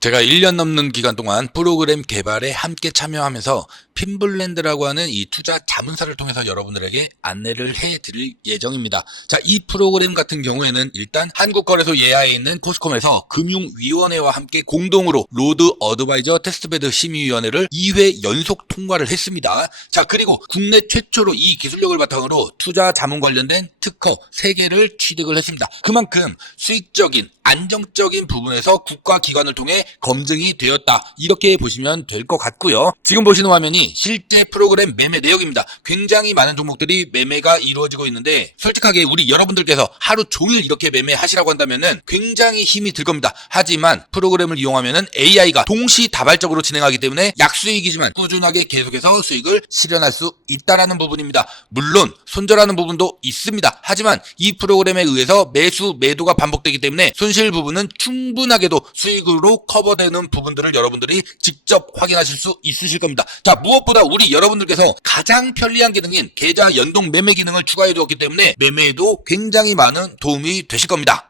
제가 1년 넘는 기간 동안 프로그램 개발에 함께 참여하면서 핀블랜드라고 하는 이 투자 자문사를 통해서 여러분들에게 안내를 해 드릴 예정입니다. 자, 이 프로그램 같은 경우에는 일단 한국거래소 예하에 있는 코스콤에서 금융위원회와 함께 공동으로 로드 어드바이저 테스트베드 심의위원회를 2회 연속 통과를 했습니다. 자, 그리고 국내 최초로 이 기술력을 바탕으로 투자 자문 관련된 특허 3개를 취득을 했습니다. 그만큼 수익적인 안정적인 부분에서 국가 기관을 통해 검증이 되었다. 이렇게 보시면 될 것 같고요. 지금 보시는 화면이 실제 프로그램 매매 내역입니다. 굉장히 많은 종목들이 매매가 이루어지고 있는데 솔직하게 우리 여러분들께서 하루 종일 이렇게 매매하시라고 한다면은 굉장히 힘이 들 겁니다. 하지만 프로그램을 이용하면은 AI가 동시다발적으로 진행하기 때문에 약수익이지만 꾸준하게 계속해서 수익을 실현할 수 있다라는 부분입니다. 물론 손절하는 부분도 있습니다. 하지만 이 프로그램에 의해서 매수 매도가 반복되기 때문에 손실 부분은 충분하게도 수익으로 커버되는 부분들을 여러분들이 직접 확인하실 수 있으실 겁니다. 자, 무엇보다 우리 여러분들께서 가장 편리한 기능인 계좌 연동 매매 기능을 추가해 두었기 때문에 매매에도 굉장히 많은 도움이 되실 겁니다.